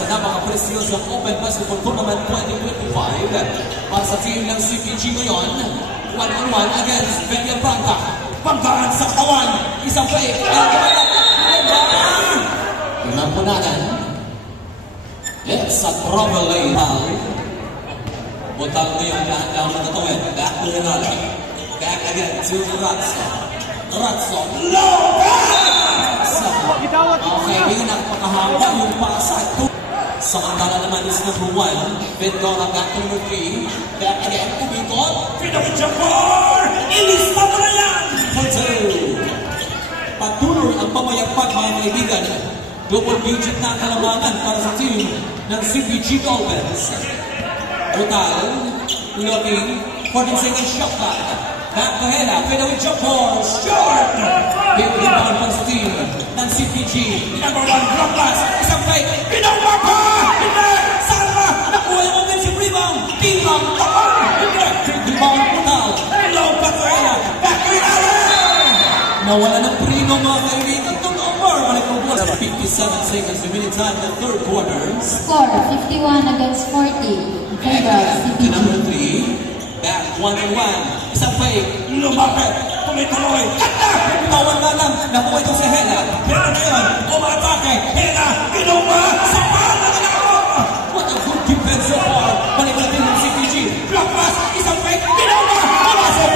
sa napaka-prestigyosong Open Basketball Tournament 2025 para sa team ng CPG ngayon, 1-on-1 against Benya Franca. Pangkaan sa katawan, isang fake, tingnan po natin. It's a trouble lane. Butang ngayon, dahan-dahan na tatawin. Back to Rinaldi. Back again to Ratso. Ratso, low pass! Okay, hindi napakahaba yung pasa. Samantala naman is number 1. Vendora back to number 3. Back again, umikot. Pinawin siya 4! Ilista mo na yan! For 2. Patuloy ang pamayagpag mga kaibigan. Double digit na kalamangan para sa team ng CPG Dolphins. Total, looking for the second shot clock. Back to Hela, pinawin siya 4, short! Big rebound from sa team ng CPG. Number 1, block pass, isang fake, pinawa pa! Hindi! Salva! Nakuha yung offensive rebound! Timbang! Takon! Hindi! Big rebound, total! Low back to Hela! Back to Hela! Nawala ng prino mga kaibigan. Took over! Balik ng boss. 57 seconds remaining time in the third quarter. Score, 51 against 40. To number 3. Back 1-on-1. Isang fake. Lumapit. Tumitaloy. Kata! Tawan na lang. Nakuha ito si Hela. Hela ngayon. Umatake. Hela. Inuma. Sa pala na ako. What a good defense so far. Balik natin ng CPG. Block pass. Isang fake. Inuma. Umasok.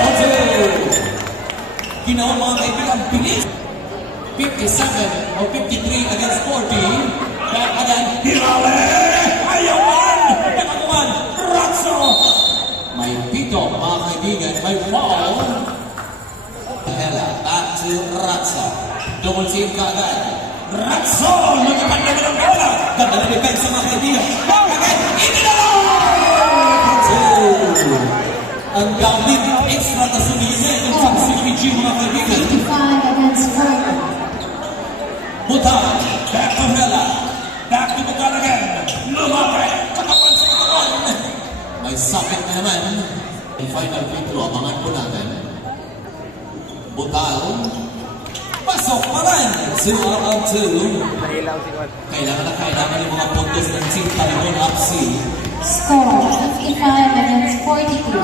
Ginawa mga kaibigan. Bilis. 57 or 53 against 40. Back again. Hirale. Ayawan. Nakakuman. Ratso. May pito, mga kaibigan, may foul. Hela, back to Ratso. Double team ka agad. Ratso! Magkapanda na ng bola. Ganda na defense mga kaibigan. Back again. Ang gamit, extra na sumigay ng isang CPG mga kaibigan. 55 against 40. Butal, back to Hela. Back to Butal again. Lumapit. Katawan sa katawan. May sakit na naman. Ang final free throw, abangan po natin. Butal. Pasok pa rin. 0-2. Kailangan yung mga puntos ng Team Talibon FC. Score, 55 against 42.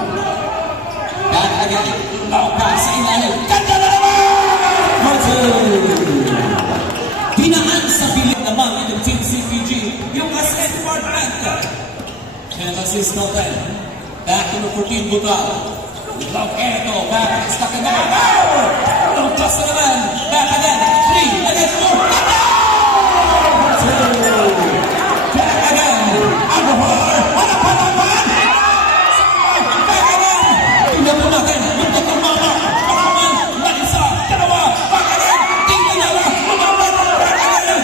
Back again. Low pass sa ilalim. Ganda na naman! 2. Dinaan sa bilik naman itong Team CPG. Yung asset department. Genesis Norton. Back to the 14 Butal. Love Eto. Back. Stuck in the power. Long toss na naman. Back again. 3 against 4. Back again. Aguhar. Wala pa naman. Back again. Tingnan po natin. Yung tatlong mga. Pakaman. Manisa. Dalawa. Back again. Tingnan niya ba. Lumaban. Back again.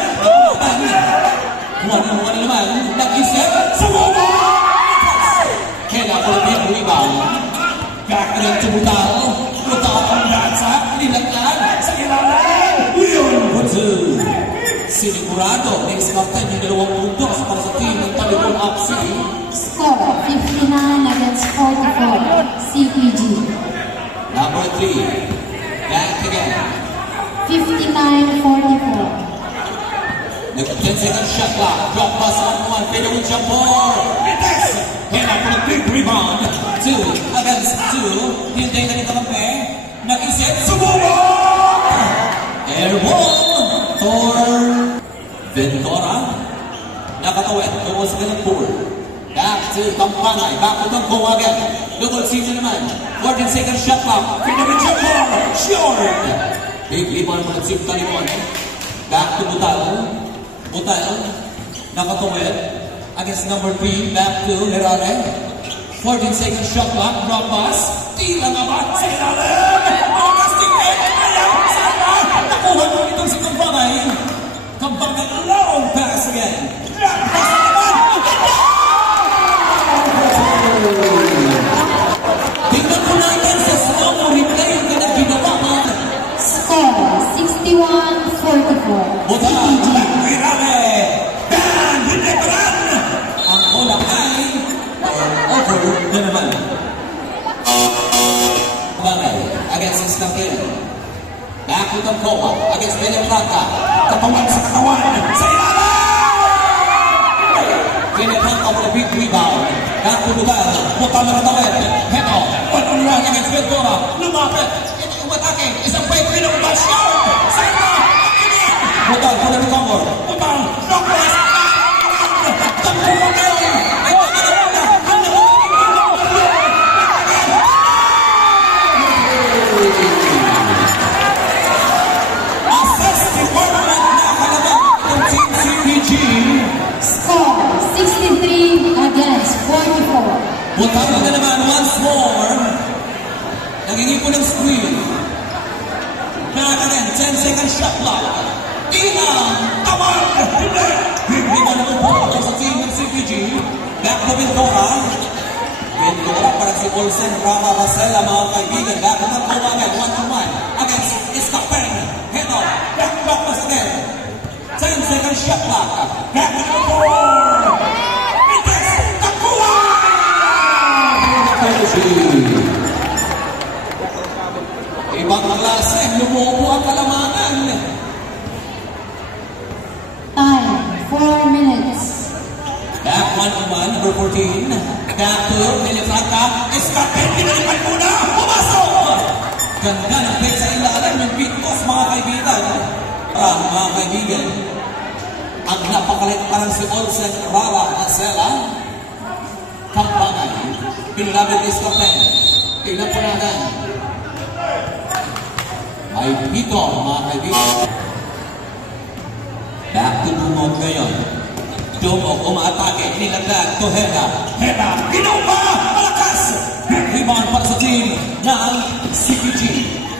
Wala naman. Nag-isip. Sumubo. Hela for the rebound. Back again to Butal. Butal ang lansa. Linaglag sa ilalim. Yun. 2. Sinigurado. Next captain yung 2 puntos para sa team ng Talibon FC. Score, 59 against 44. CPG. Number 3. Back again. 59-44. Nag-10 second shot clock. Drop pass on 1. Pinawin siya 4. Ites! Hela for the big rebound. 2 against 2. Hindi na nito kampe. Nag-isip. Sumubo! Airborne for Vendora. Nakatawid. Tuwas ka ng 4. Back to Kampanay. Back to Tangko again. Double season naman. 14 second shot clock. Pinawin siya 4. Short! Big rebound for the Team Talibon. Back to Butal. Butal, nakatawid against number 3, back to Herare. 14 second shot clock, drop pass. Tila naman sa ilalim. Oversting head. Ayaw, sana. Nakuha mo itong si Kampanay. Kampanay, long pass again. Drop pass naman. Tingnan po natin sa slow replay yung ginawa mo. Score, 61-44. Butal, back to Herare. Dan, hindi pa lang. Ang bola ay over na naman. Bagay, against Instagram. Back to Tangkoa, against Benya Franca. Katawan sa katawan. Sa ilalim! Total na katawid. Heto, one-on-one against Ventura. Lumapit. Ito yung atake. Isang break. Pinong-basyon. Senta. Total, pula ni Congo. Total, knock-press. Tangkuman na yun. Assess department na kalaban ng Team CPG. Score 63 against 44. Butang na naman once more. Nagingipon ng screen. Nakakanin, 10-second shot clock. Inang, tamang, hindi mo naman po sa team ng CPG. Back to Ventura. Ventura para si Olsen, Rama, Marcela, mga kaibigan. Back to Ventura, one-on-one against Iskapeng. Heto, back once again. 10-second shot clock. Back to Ventura. Ibang klase, lumupo ang kalamanan. Time 4 minutes. Back one-on-one, number 14. Back to Nilifranca. Iskapeng, pinalipan muna. Pumasok! Ganda ng play sa ilalim ng beat toss, mga kaibigan. Mga kaibigan, ang napakalit parang si Olsen, Rara, Marcela. Kampangan. Pinulabit ni Iskapeng. Tingnan po natin. Ay dito, mga kaibigan. Back to Dumog ngayon. Dumog umaatake. Nilagdag to Heda. Heda, ginumba! Malakas! Rebound para sa team ng CPG.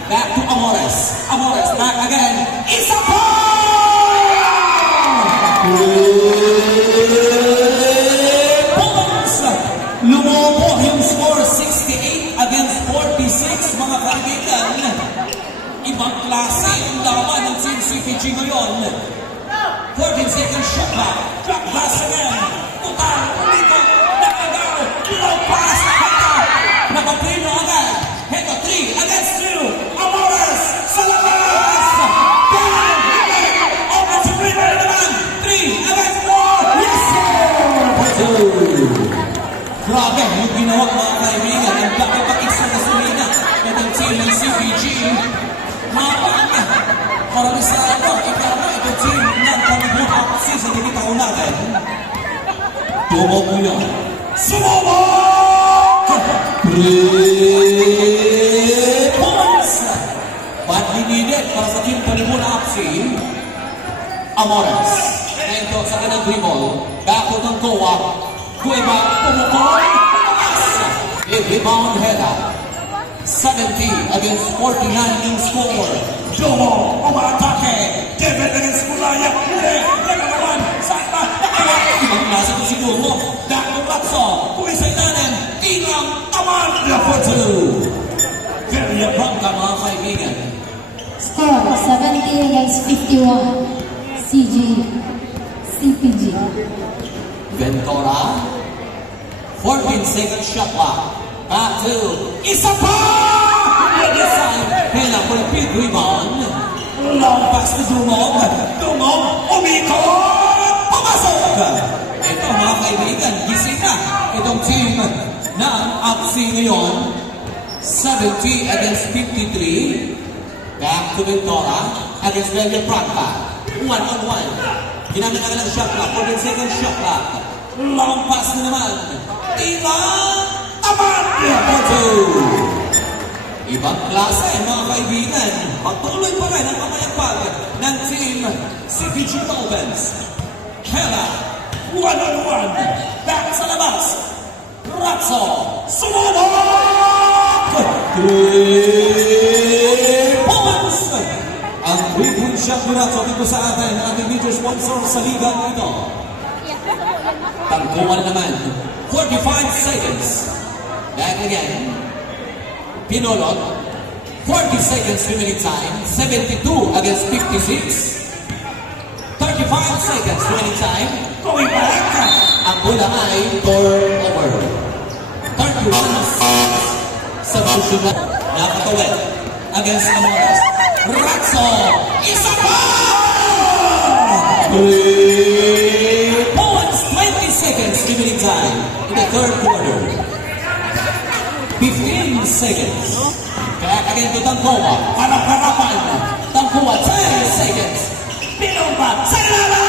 Back to Amores. Amores back again. Isa pa! Lumobo yung score 68 against 46, mga kaibigan. Ibang klase ang laban ng Team CPG ngayon. 14-second shot back. Drop pass again. Total, dito, nakagaw, low pass, nakaprino agad. Heto, 3 against 2. Amores, sa labas! Down, offensive rebound naman. 3 against 4. Yes, sir! Grabe, yung ginawa mga kaibigan, ang kapag-extra na sumina ng team ng CPG. Habang, marami sa ano, ikaw na itong team ng pamiguhap season, hindi pa natin. Tumog mo yun. Sumobok! 3 points! Badly needed para sa team pamiguhap si Amores. Ito sa kanang dribble, bakot ng Kowa. Cueva, pumukol, rebound Heda. 70 against 49 yung score. Jomo, umatake. David against Mulaya. Nakalaman, Santa, nakalaman. Ibang nasa ko si Jomo. Dako Ratso, kuwisay nanin. Tinang, taman. For 2. Very abrupt ka mga kaibigan. Score 70 against 51. CPG. Ventura. 14-second shot clock. Back to isa pa! This time, Hela for a big rebound. Long pass to Dumog. Dumog, umikot! Pumasok! Ito mga kaibigan, gising na. Itong team ng APSI ngayon. 70 against 53. Back to Ventura against Velia Prata. 1-on-1. Ginamit na ng shot clock. 14-second shot clock. Long pass na naman. Ibang taman! For 2. Ibang klase, mga kaibigan. Patuloy pa rin ang kamayagpag ng team CPG Dolphins. Hela, 1-on-1. Back sa labas. Ratso, sumubok! 3 points! Ang 3-point shot ni Ratso dito sa atin, ang major sponsor sa liga ito. Tangkuman naman. 45 seconds. Back again. Pinolot. 40 seconds remaining time. 72 against 56. 35 seconds remaining time. Going back. Ang bola ay turnover. 31 substitution na nakatawid against Amores. Ratso. Isa pa! 3 points. 20 seconds remaining time in the third quarter. 15 seconds. Back again to Tangkoa. Harap-harapan. Tangkoa, 10 seconds. Pinumpa. Sa ilalim!